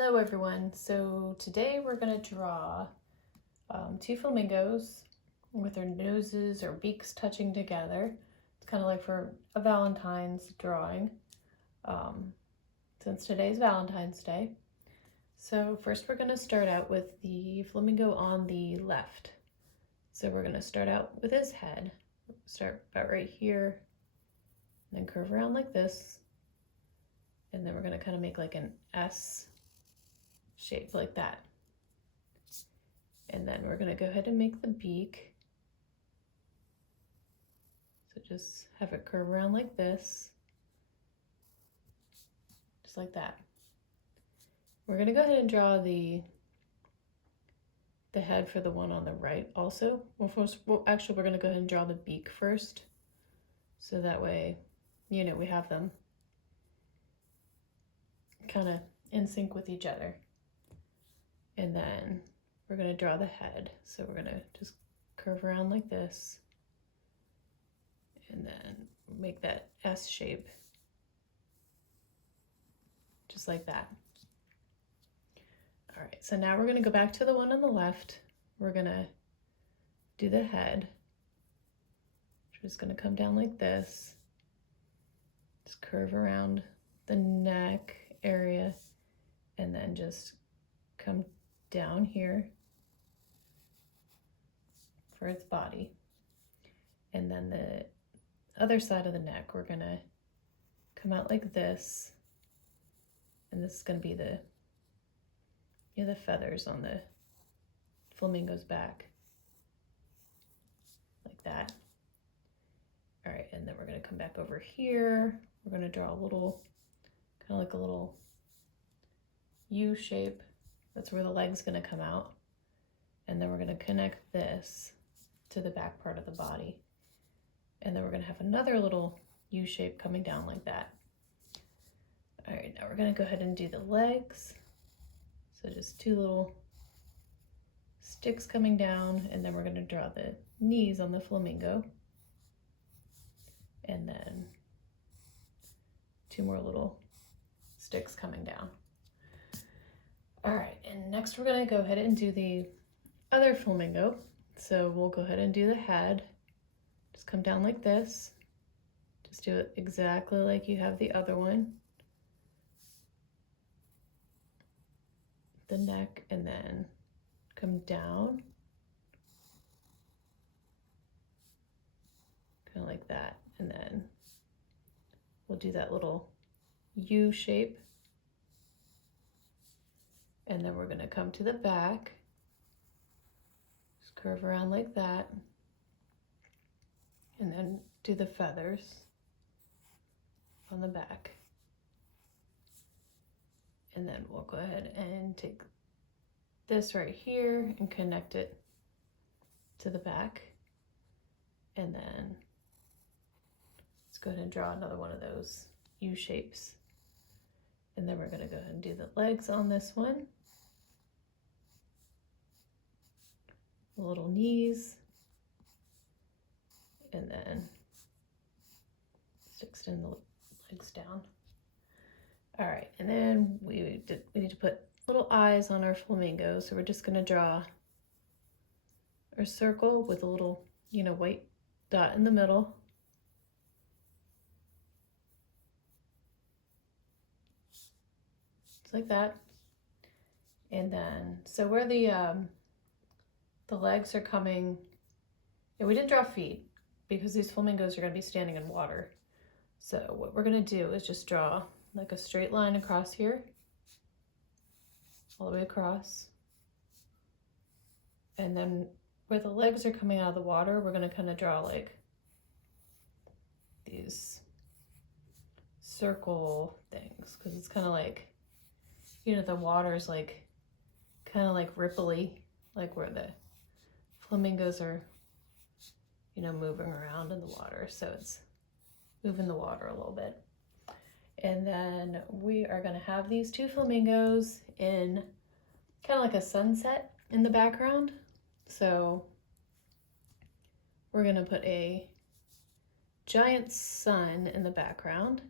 Hello everyone. So today we're going to draw two flamingos with their noses or beaks touching together. It's kind of like for a Valentine's drawing, since today's Valentine's Day. So first we're going to start out with the flamingo on the left. So we're going to start out with his head. Start about right here, and then curve around like this. And then we're going to kind of make like an S shape like that. And then we're going to go ahead and make the beak. So just have it curve around like this, just like that. We're going to go ahead and draw the head for the one on the right also. Actually, we're going to go ahead and draw the beak first, so that way, we have them kind of in sync with each other. And then we're going to draw the head. So we're going to just curve around like this and then make that S shape, just like that. All right, so now we're going to go back to the one on the left. We're going to do the head. We're just going to come down like this, just curve around the neck area, and then just come down here for its body. And then the other side of the neck, we're going to come out like this, and this is going to be the feathers on the flamingo's back, like that. All right, and then we're going to come back over here. We're going to draw a little, kind of like a little U shape. That's where the leg's going to come out. And then we're going to connect this to the back part of the body. And then we're going to have another little U shape coming down like that. All right, now we're going to go ahead and do the legs. So just two little sticks coming down, and then we're going to draw the knees on the flamingo. And then two more little sticks coming down. All right, and next we're going to go ahead and do the other flamingo. So we'll go ahead and do the head. Just come down like this. Just do it exactly like you have the other one. The neck, and then come down. Kind of like that. And then we'll do that little U shape. And then we're going to come to the back. Just curve around like that. And then do the feathers on the back. And then we'll go ahead and take this right here and connect it to the back. And then let's go ahead and draw another one of those U shapes. And then we're going to go ahead and do the legs on this one. The little knees. And then just extend the legs down. All right, and then we need to put little eyes on our flamingo. So we're just going to draw our circle with a little, white dot in the middle. Just like that. And then, so where the legs are coming, we didn't draw feet because these flamingos are going to be standing in water. So what we're going to do is just draw like a straight line across here, all the way across. And then where the legs are coming out of the water, we're going to kind of draw like these circle things, because it's kind of like, the water is like kind of like ripply, like where the flamingos are, moving around in the water. So it's moving the water a little bit. And then we are going to have these two flamingos in kind of like a sunset in the background. So we're going to put a giant sun in the background.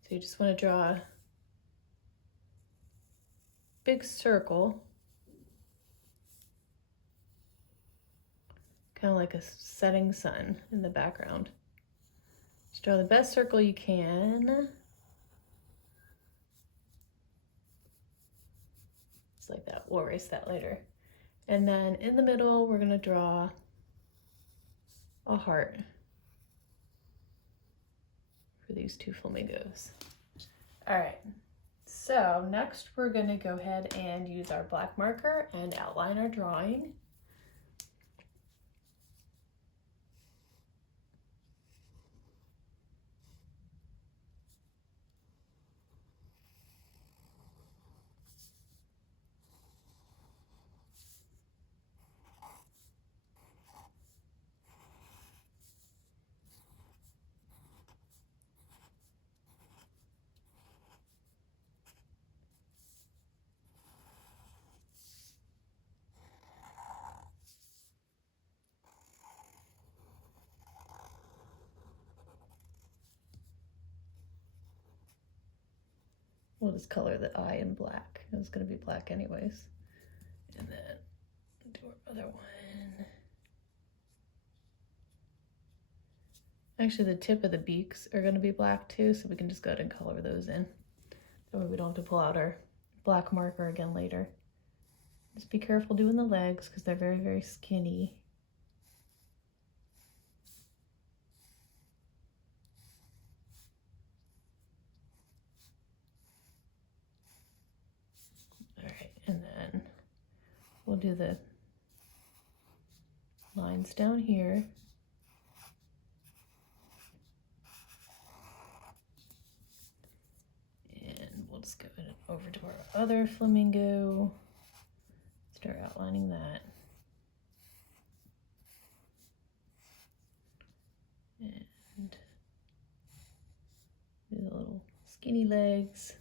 So you just want to draw big circle, kind of like a setting sun in the background. Just draw the best circle you can. Just like that. We'll erase that later. And then in the middle, we're gonna draw a heart for these two flamingos. All right, so next we're gonna go ahead and use our black marker and outline our drawing. We'll just color the eye in black. It was gonna be black anyways. And then do our other one. Actually, the tip of the beaks are gonna be black too, so we can just go ahead and color those in. That way we don't have to pull out our black marker again later. Just be careful doing the legs because they're very, very skinny. All right, and then we'll do the lines down here. And we'll just go over to our other flamingo. Start outlining that. And do the little skinny legs.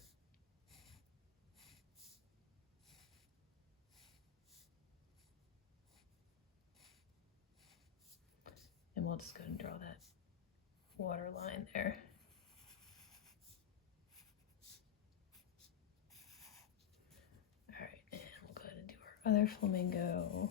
And we'll just go ahead and draw that water line there. All right, and we'll go ahead and do our other flamingo.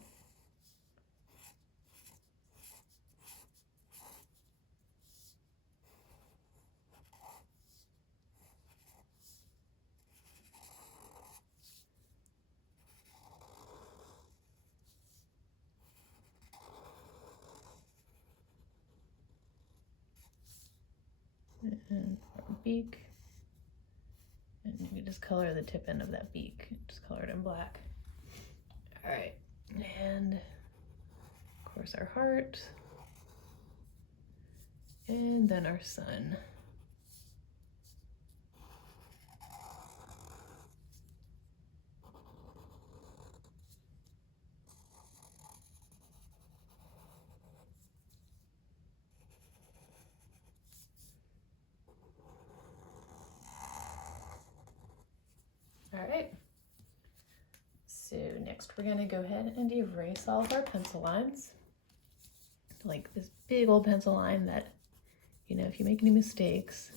And our beak, and you can just color the tip end of that beak, just color it in black. All right, and of course our heart, and then our sun. All right, so next we're gonna go ahead and erase all of our pencil lines. Like this big old pencil line that, you know, if you make any mistakes,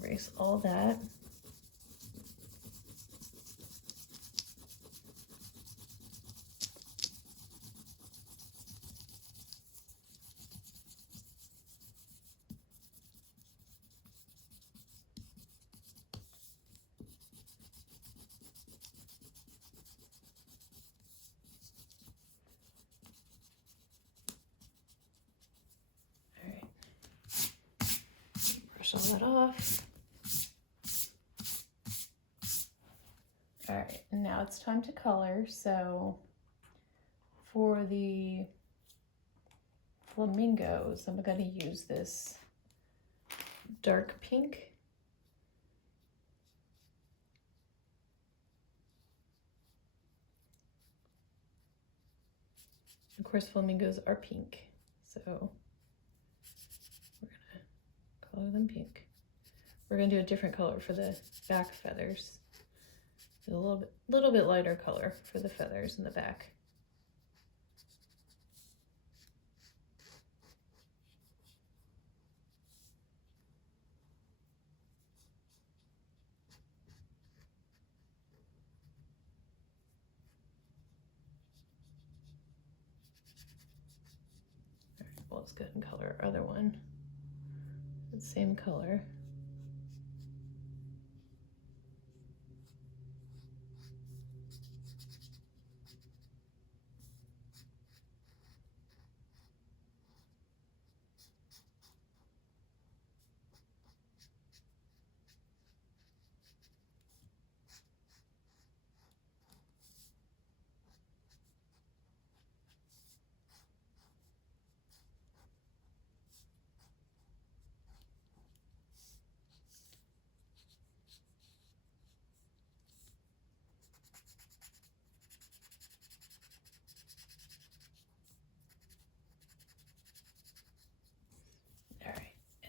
erase all that. Brush all that off. All right, and now it's time to color. So for the flamingos, I'm going to use this dark pink. Of course, flamingos are pink, so we're going to color them pink. We're going to do a different color for the back feathers. A little bit lighter color for the feathers in the back. let's go ahead and color our other one. The same color.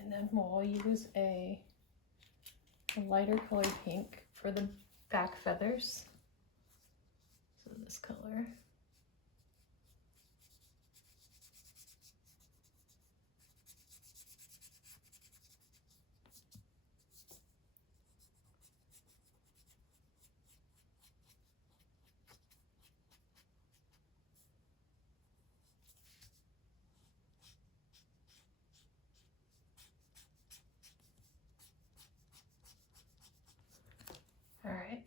And then we'll use a lighter colored pink for the back feathers. So this color. All right,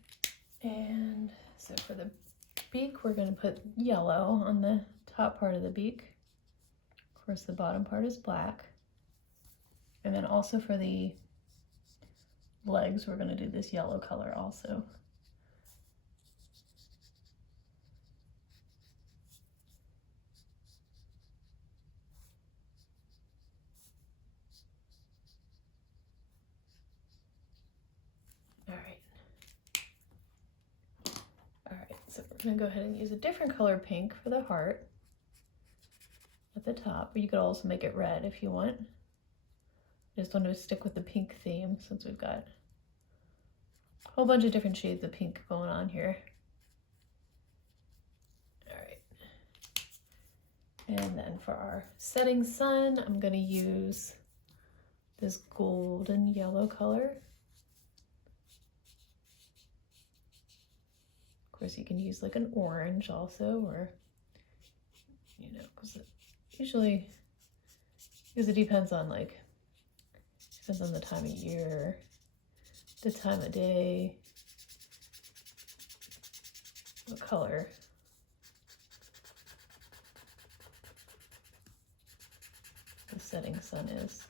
and so for the beak, we're going to put yellow on the top part of the beak. Of course, the bottom part is black. And then also for the legs, we're going to do this yellow color also. So we're going to go ahead and use a different color pink for the heart at the top. Or you could also make it red if you want. I just want to stick with the pink theme since we've got a whole bunch of different shades of pink going on here. All right. And then for our setting sun, I'm going to use this golden yellow color. Of course, you can use like an orange also, or, you know, because it depends on the time of year, the time of day, what color. The setting sun is.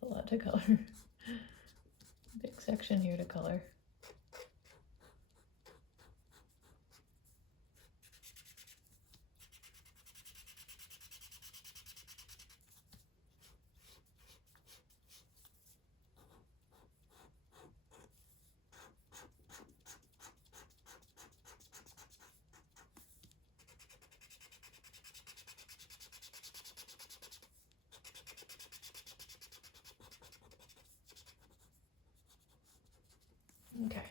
A lot to color. Big section here to color. Okay.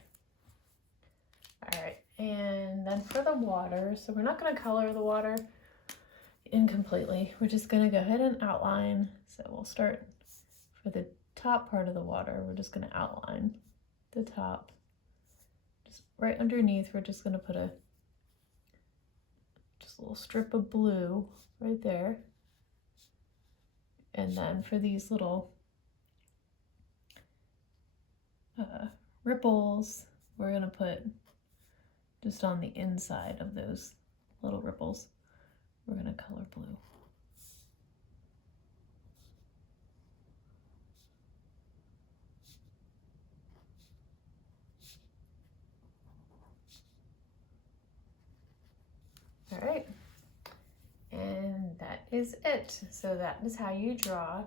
All right, and then for the water, so we're not going to color the water in completely. We're just going to go ahead and outline. So we'll start for the top part of the water. We're just going to outline the top. Just right underneath, we're just going to put a little strip of blue right there. And then for these little ripples, we're going to put just on the inside of those little ripples, we're going to color blue. is it. So that is how you draw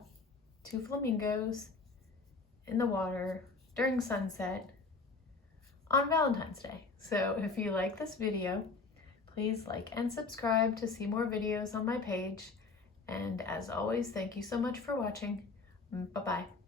2 flamingos in the water during sunset on Valentine's Day. So if you like this video, please like and subscribe to see more videos on my page. And as always, thank you so much for watching. Bye-bye.